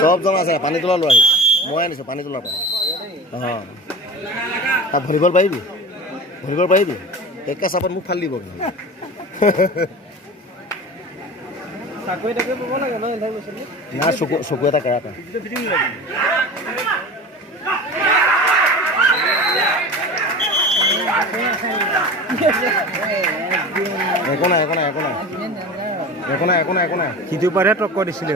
চবজন আছে পানী তোলা লৈ আহি মই আনিছোঁ পানী তোলাৰ পৰা অঁ ভলিবল পাৰিবি একে চাপত মোক ফালি দিব না চকু এটা কেৰাটা একো নাই সিটো পাৰে টক্কৰ দিছিলে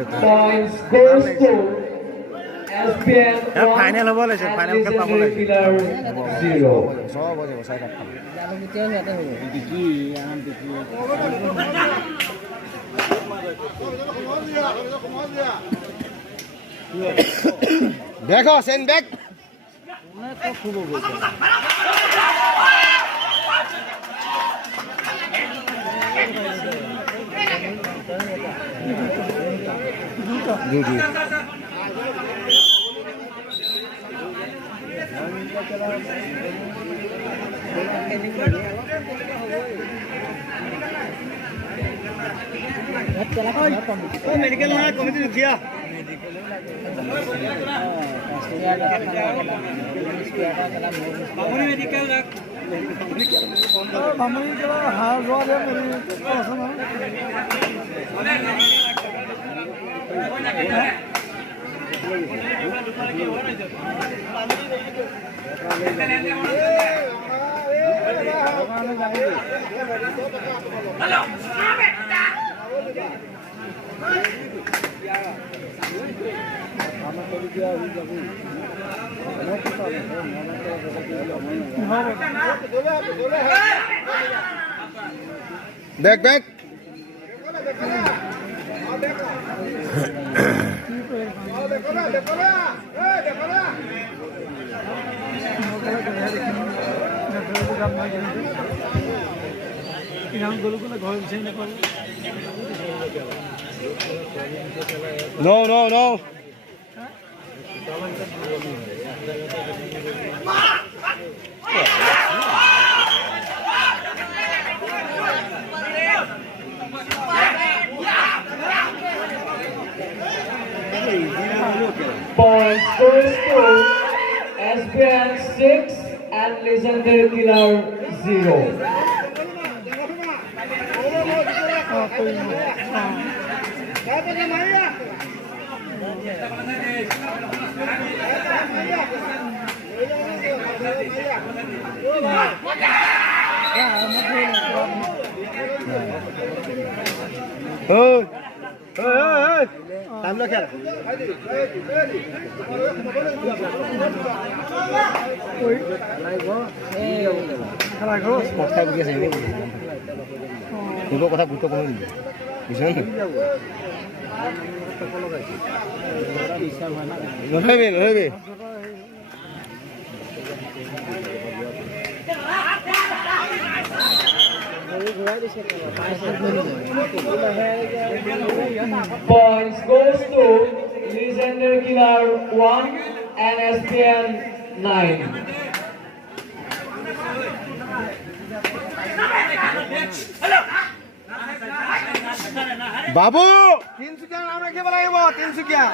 ফাইনেল হ'ব লাগিছে ফাইনেল খেল পাব লাগিছে চব হৈ যাব চাই দেখো সেন দেখ জি জি मेडिकल में कमिटी रुकिया मेडिकल देख देख No, no, no. Points goes to SPN 6 and Legendary Killer 0. Time lo খেল কথা গুৰুত্ব কোনো নিদিয়ে বুজিছ নধৰিবি Points goes to Legendary Killer 1 and SPN 9. बाबू तिनसुकिया नाम राखिब লাগিব Tinsukia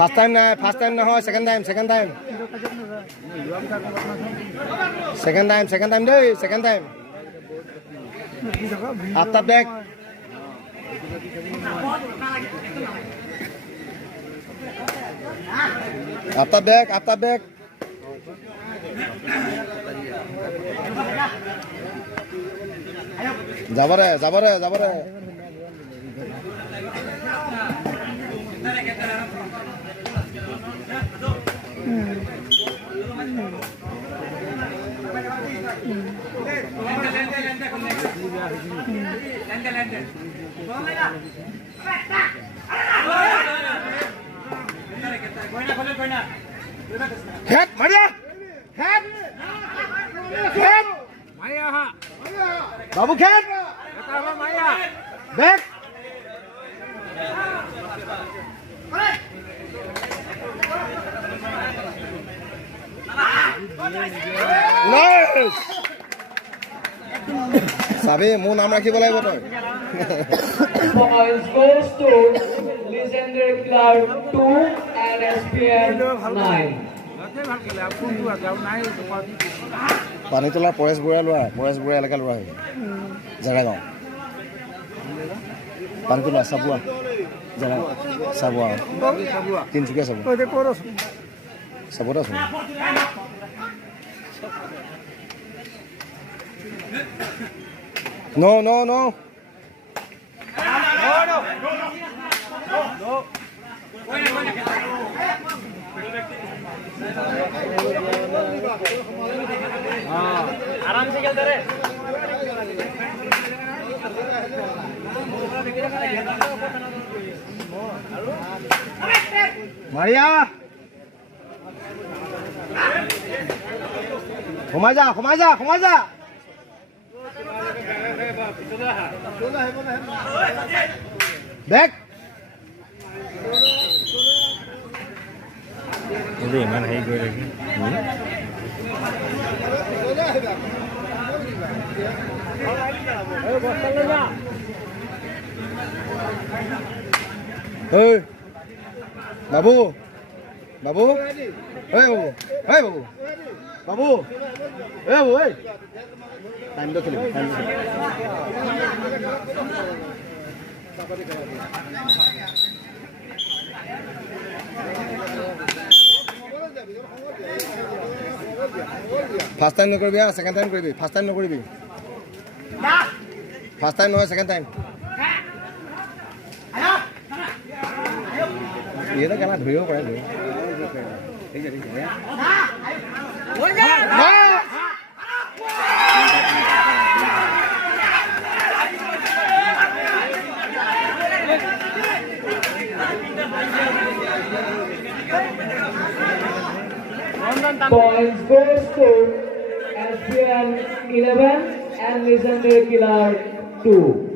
First time na ho second time deh second time after back Zabare Head, Maria! Head! Maya! Babu head! Maya! Back! Nice চাবি মোৰ নাম ৰাখিব লাগিব তই Points goes to Legendary Killer 2 and SPN 9. পানীতোলাৰ Paresh Baruah এলেকা লোৱা হয় জেগাগাঁও পানীতোলা চাবুৱা জেগা চাবুৱা তিনিচুকীয়া চাবুৱাত আছো No, no, no. आराम से खेलते रहे Maria. Khomai जा Back. Ini mana hai gue lagi? Hey, Babu. Hey, Babu. Hey. Time to kill him. First time no करबी second time करबी first time no करबी first time no second time ये तो क्या धुरियो पड़ा धुरियो ठीक है Points goes to SPN 11 and Legendary Killer 2.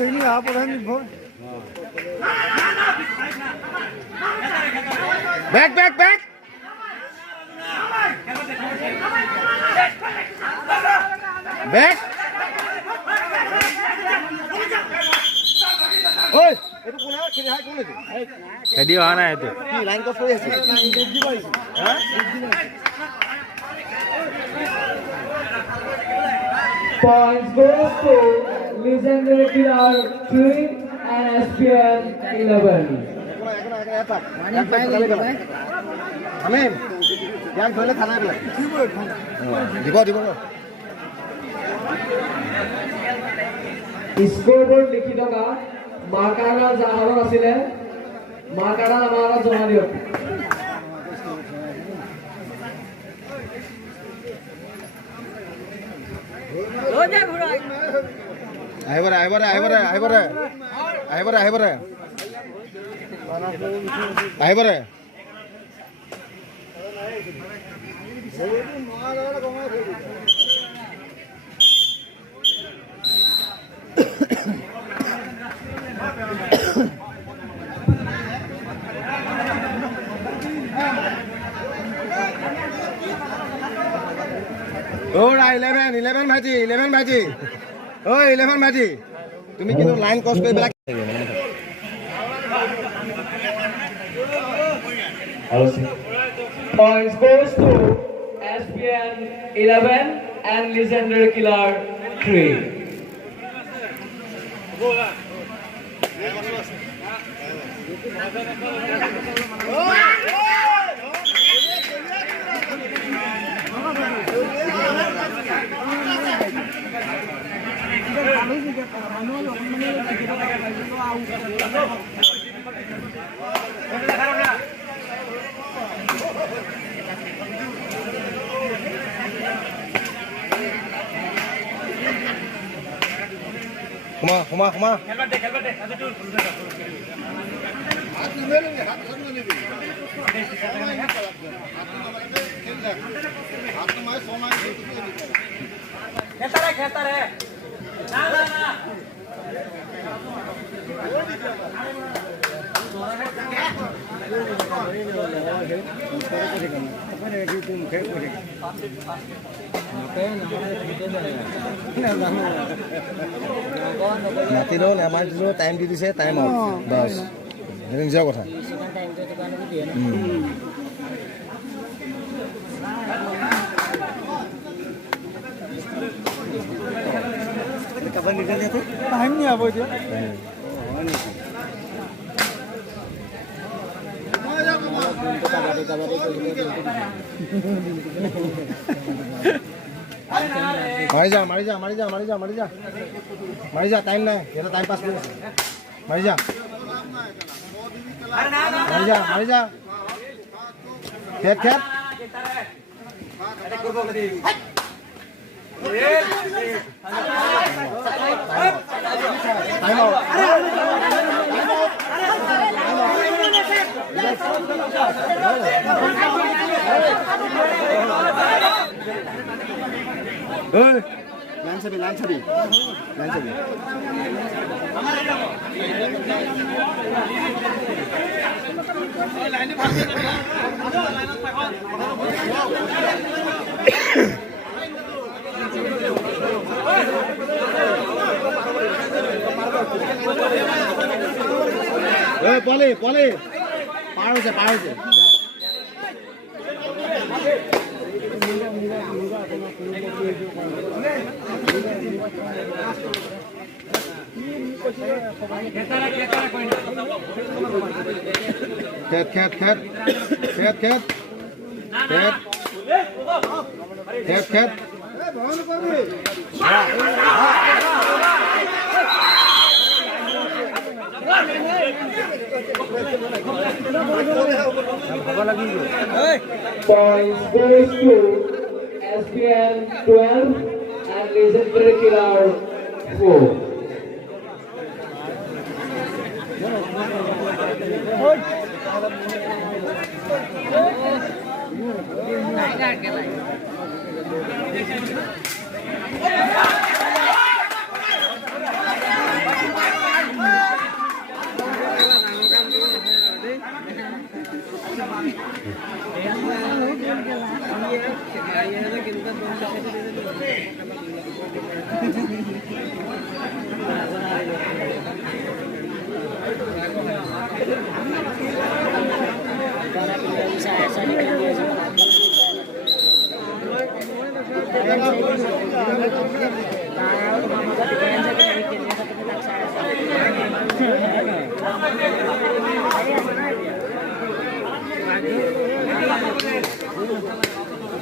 ini apa kan back oi itu kuna kini hai kuna itu Jadi mana itu? ki line ko foi ase ha Points goes to Legendary Killer 3 and SPN 11. Amin. Yang boleh tanah boleh. Di bawah. Scoreboard लिखी থকা मार्कारा जाहावर आसिले मार्कारा हमारा जमा दियो আহিবৰে ওরা 11 ভাজি ওই 11 ভাজি তুমি কিন্তু লাইন ক্রস করে বেলা Points goes to SPN 11 and Legendary Killer 3. সোমা মাতিলেও নেমাতিলেও টাইম দি দিছে টাইম আউট বাছ সেইটো নিজৰ কথা টাইম নি আব এতিয়া মাৰি যা টাইম নাই সিহঁতে টাইম পাছ কৰি আছে মাৰি যা খেত লাইন চাবি পোৱালি পাৰ হৈছে খেত Points goes to SPN 12 and legendary killer 4.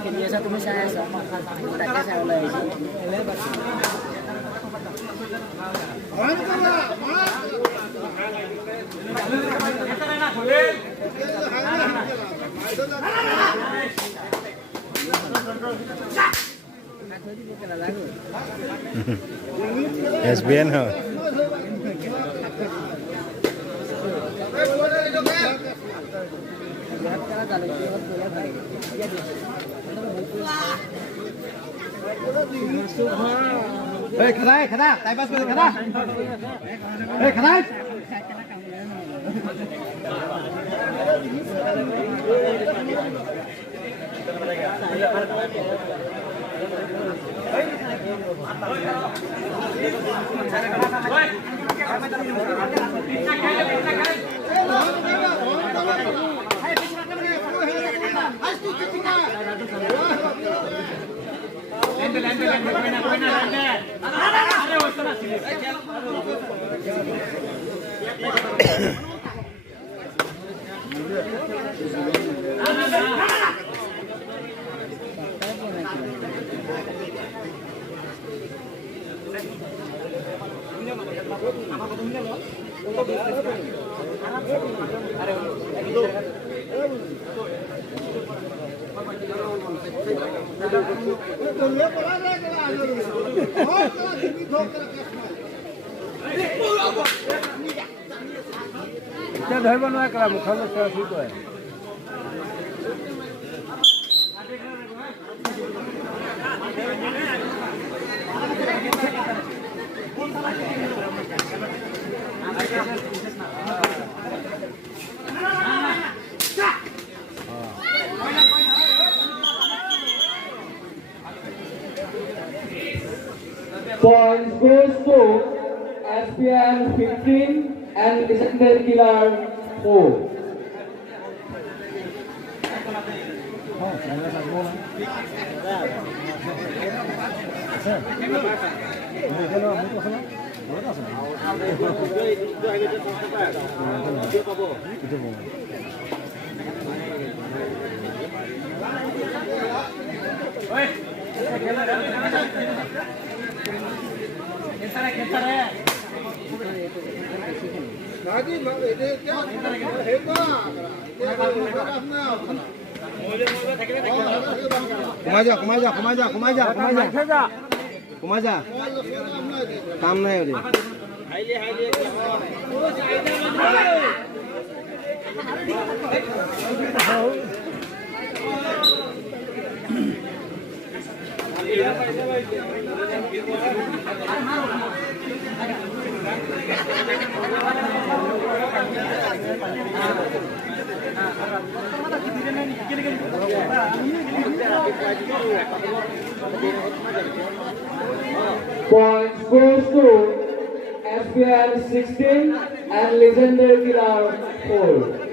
Biasa tuh saya sama kakak saya oleh SBN हो খাদা টাইম পাছ কৰি খাদা খাদা এতিয়া ধৰিব নোৱাৰে কেলা মুখলৈ চোৱা কি কয় Points goes to SPN 15 and Legendary Killer 4. কমাই যা কাম নাই ওরে Points goes to SPN 16 and Legendary Killer 4.